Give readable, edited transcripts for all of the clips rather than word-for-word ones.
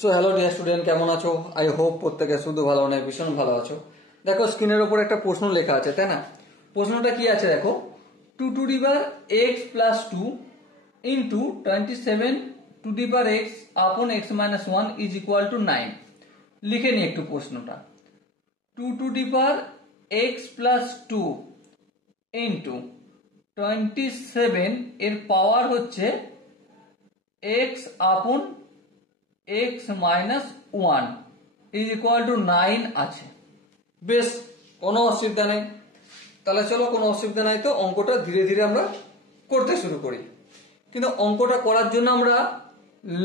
So hello dear student, কেমন আছো? I hope প্রত্যেকে শুধু ভালো নয়, ভীষণ ভালো আছো। দেখো স্ক্রিনের ওপর একটা প্রশ্ন লেখা আছে, তাই না? প্রশ্নটা কি আছে দেখো, 2x+2 ইন্টু 27x আপন x - 1 ইজ ইকুয়াল টু 9। লিখে নি একটু প্রশ্নটা। 2x+2 ইন্টু 27 এর পাওয়ার হচ্ছে x আপন x - 1 ইজ ইকুয়াল টু 9 আছে। বেশ, কোনো অসুবিধা নেই। তাহলে চলো, কোনো অসুবিধা নাই তো অঙ্কটা ধীরে ধীরে আমরা করতে শুরু করি। কিন্তু অঙ্কটা করার জন্য আমরা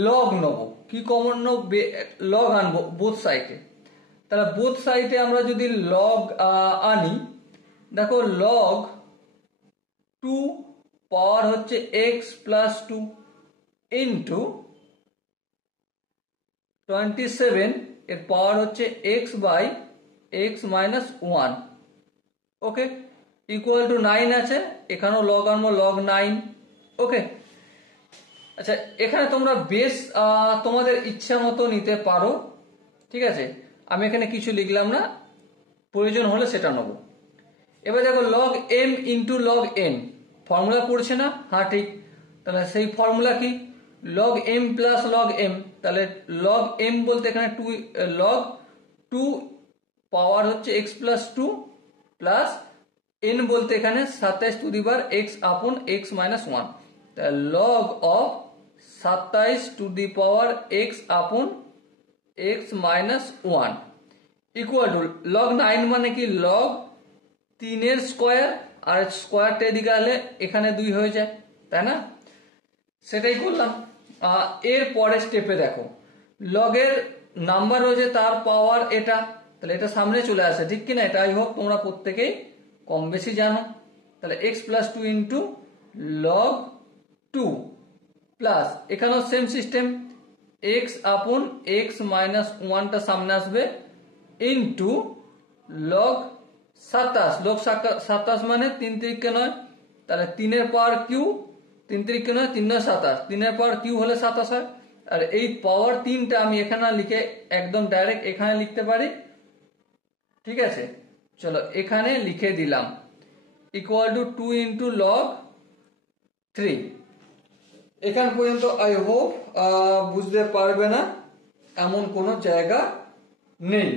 লগ নেব। কি কমন নেব? লগ আনবো বোথ সাইডে। তাহলে বোথ সাইডে আমরা যদি লগ আনি, দেখো লগ 2 পাওয়ার হচ্ছে x+2 ইন্টু 27 এর পাওয়ার হচ্ছে x by x - 1, okay, equal to 9 আছে। এখানেও লগ আনবো, লগ 9, ওকে। আচ্ছা, এখানে তোমরা বেশ তোমাদের ইচ্ছা মতো নিতে পারো, ঠিক আছে। আমি এখানে কিছু লিখলাম না, প্রয়োজন হলে সেটা নেব। এবার দেখো log m into log n, formula পড়ছে না? হ্যাঁ ঠিক। তাহলে সেই ফর্মুলা কি? Log m plus log m। তাহলে লগ m বলতে এখানে লগ 2 পাওয়ার হচ্ছে x+2 প্লাস n বলতে এখানে 27 x আপন x - 1। তাহলে লগ অফ 27 x আপন x - 1 ইকুয়াল টু লগ 9 মানে কি? লগ 3 এর স্কোয়ার, আর স্কোয়ারটা এদিকে আলে এখানে 2 হয়ে যায়, তাই না? সেটাই করলাম। এর পরের স্টেপে দেখো, লগের নাম্বার রয়েছে, তার পাওয়ার এটা, তাহলে এটা সামনে চলে আসে, ঠিক কিনা? এটা আই হোপ তোমরা প্রত্যেকেই কম বেশি জানো। তাহলে x+2 ইন্টু লগ 2 প্লাস এখানেও সেম সিস্টেম, x আপন x - 1টা সামনে আসবে ইন্টু লগ 27। লগ 27 মানে 3 3 9, তাহলে 3 এর পাওয়ার কিউ, 3 3 9 3 9 27, 3 এর পাওয়ার কিউ হলে 27 হয়। আর এই পাওয়ার 3টা আমি এখানে লিখে একদম ডাইরেক্ট এখানে লিখতে পারি, ঠিক আছে। চলো এখানে লিখে দিলাম ইকুয়াল টু 2 ইন্টু লগ 3। এখান পর্যন্ত আই হোপ বুঝতে পারবে না, এমন কোনো জায়গা নেই।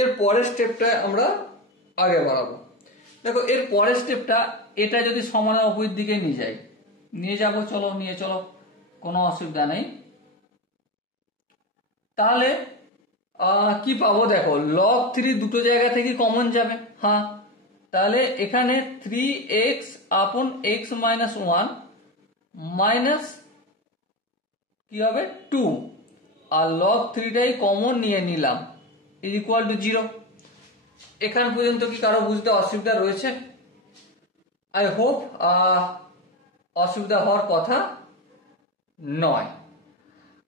এর পরের স্টেপটা আমরা আগে বাড়াবো। দেখো এর পরের স্টেপটা, এটা যদি সমানের অপোজিট দিকে নিয়ে যাবো, চলো নিয়ে চলো, কোনো অসুবিধা নেই। তাহলে কি পাবো দেখো, লগ 3 দুটো জায়গা থেকে কমন যাবে, হ্যাঁ। তাহলে এখানে 3x আপন x - 1 মাইনাস কি হবে 2, আর লগ 3টাই কমন নিয়ে নিলাম ইজ ইকুয়াল টু 0। এখান পর্যন্ত কি কারো বুঝতে অসুবিধা রয়েছে? আই হোপ অসুবিধা হওয়ার কথা নয়।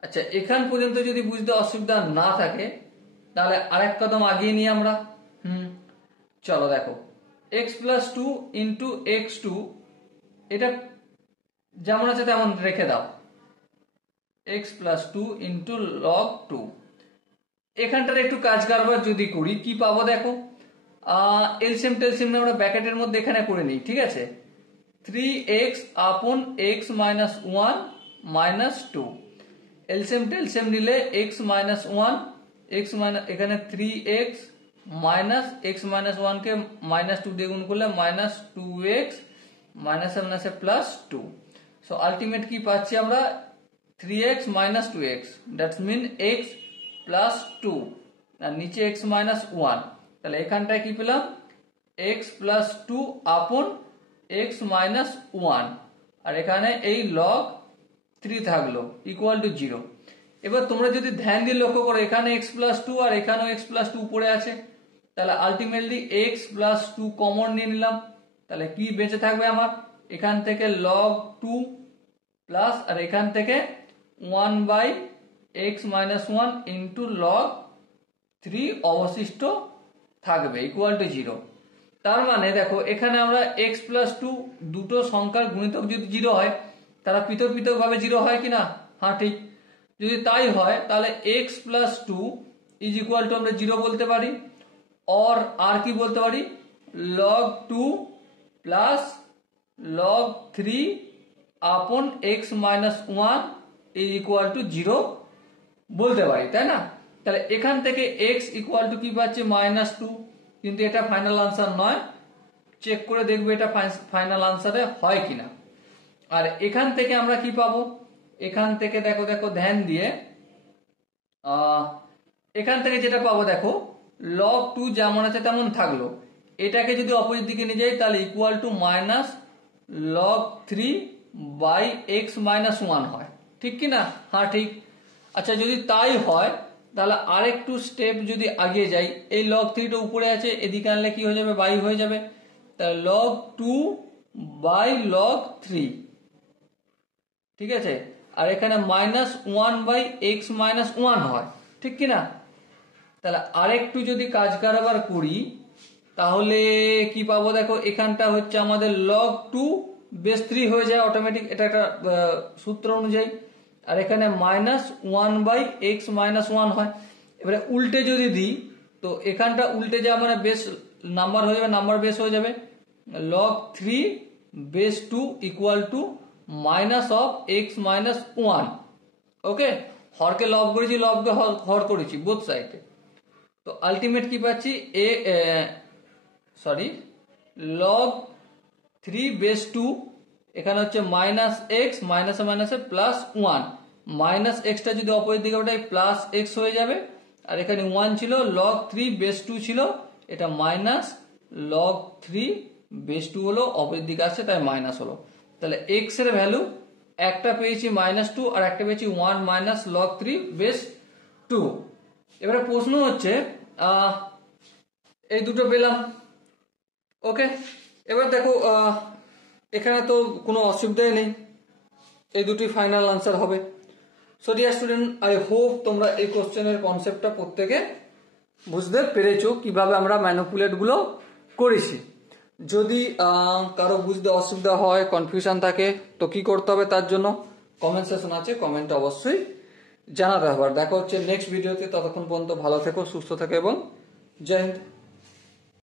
আচ্ছা, এখান পর্যন্ত যদি বুঝতে অসুবিধা না থাকে, তাহলে আরেক কদম আগিয়ে নিই আমরা। চলো দেখো, x+2 ইন্টু x2, এটা যেমন আছে তেমন রেখে দাও, x+2 ইন্টু লগ 2। এখানটার একটু কাজ কারবার যদি করি, কি পাবো দেখো, এলসিএম টেলসিএম আমরা ব্র্যাকেটের মধ্যে এখানে করে নিই, ঠিক আছে। 3x আপন x - 1 মাইনাস 2, এলসিএম টেলসিএম নিলে x - 1, এখানে 3x মাইনাস x - 1 কে -2 দিয়ে গুণ করলে -2x মাইনাস মাইনাসে প্লাস 2। সো আলটিমেট কি পাচ্ছি আমরা? 3x - 2x, that's mean x plus 2, আর নিচে x - 1। তাহলে এখানটায় কি পেলাম? x+2 আপন x - 1, আর এখানে এই লগ 3 থাকলো ইকুয়াল টু 0। এবার তোমরা যদি ধ্যান দিয়ে লক্ষ্য করো, এখানে x+2 আর এখানেও x+2 উপরে আছে, তাহলে আলটিমেটলি x+2 কমন নিয়ে নিলাম। তাহলে কি বেঁচে থাকবে আমার? এখান থেকে লগ 2 প্লাস, আর এখান থেকে 1 বাই x - 1 ইন্টু লগ 3 অবশিষ্ট থাকবে ইকুয়াল টু 0। তার মানে দেখো, এখানে আমরা x+2 দুটো সংখ্যার গুণিতক যদি 0 হয়, তারা পৃথক পৃথক ভাবে 0 হয় কিনা? হ্যাঁ ঠিক। যদি তাই হয় তাহলে x plus two is equal to আমরা 0 বলতে পারি, আর কি বলতে পারি, log 2 প্লাস log 3 আপন x minus 1 is equal two 0 বলতে পারি, তাই না? তাহলে এখান থেকে x ইকুয়াল টু কি পাচ্ছি, -2, কিন্তু এটা ফাইনাল আনসার নয়, চেক করে দেখবে এটা ফাইনাল আনসারে হয় কিনা। আর এখান থেকে আমরা কি পাবো, এখান থেকে দেখো ধ্যান দিয়ে এখান থেকে যেটা পাবো দেখো, log 2 যেমন আছে তেমন থাকলো, এটাকে যদি অপোজিট দিকে নিয়ে যাই তাহলে equal to minus log 3 by x minus 1 হয়, ঠিক কি না? হ্যাঁ ঠিক। আচ্ছা যদি তাই হয় তাহলে আরেকটু স্টেপ যদি আগিয়ে যাই, এই log 3টা উপরে আছে, এদিকে আনলে কি হয়ে যাবে, বাই হয়ে যাবে, তাহলে log 2 বাই log 3, ঠিক আছে? আর এখানে -1 বাই এক্স মাইনাস 1 হয়, ঠিক কি না? তাহলে আরেকটু যদি কাজ কারবার করি তাহলে কি পাবো দেখো, এখানটা হচ্ছে আমাদের log 2 বেস 3 হয়ে যায় অটোমেটিক, এটা একটা সূত্র অনুযায়ী, আর এখানে -1 বাই এক্স মাইনাস 1 হয়। এবারে উল্টে যদি দিই তো এখানটা উল্টে যাওয়া মানে বেস নাম্বার হয়ে যাবে, নাম্বার বেস হয়ে যাবে, log 3 base 2 equal to minus of x minus 1। ওকে, হরকে লব করেছি, লবকে হর করেছি বোথ সাইডে, তো আলটিমেট কি পাচ্ছি, log 3 বেস 2, এখানে হচ্ছে মাইনাস এক্স, মাইনাসে মাইনাসে প্লাস 1, মাইনাস এক্সটা যদি অপোজিট দিকে ওটাই প্লাস এক্স হয়ে যাবে, আর এখানে 1 ছিল, log 3 বেস 2 ছিল, এটা মাইনাস log 3 বেস 2 হলো, অপোজিট দিকে আসছে তাই মাইনাস হলো। তাহলে এক্স এর ভ্যালু একটা পেয়েছি -2 আর একটা পেয়েছি 1 মাইনাস log 3 বেস 2। এবারে প্রশ্ন হচ্ছে এই দুটো পেলাম, ওকে। এবার দেখো এখানে তো কোনো অসুবিধাই নেই, এই দুটি ফাইনাল আনসার হবে। So dear student, I hope তোমরা এই কোশ্চেনের কনসেপ্টটা প্রত্যেকে বুঝতে পেরেছো কিভাবে আমরা ম্যানিপুলেট গুলো করেছি। যদি কারো বুঝতে অসুবিধা হয়, কনফিউশন থাকে, তো কি করতে হবে তার জন্য কমেন্ট সেকশন আছে, কমেন্টে অবশ্যই জানাতে হবে। দেখা হচ্ছে নেক্সট ভিডিওতে, ততক্ষণ পর্যন্ত ভালো থেকো, সুস্থ থেকো এবং জয় হিন্দ।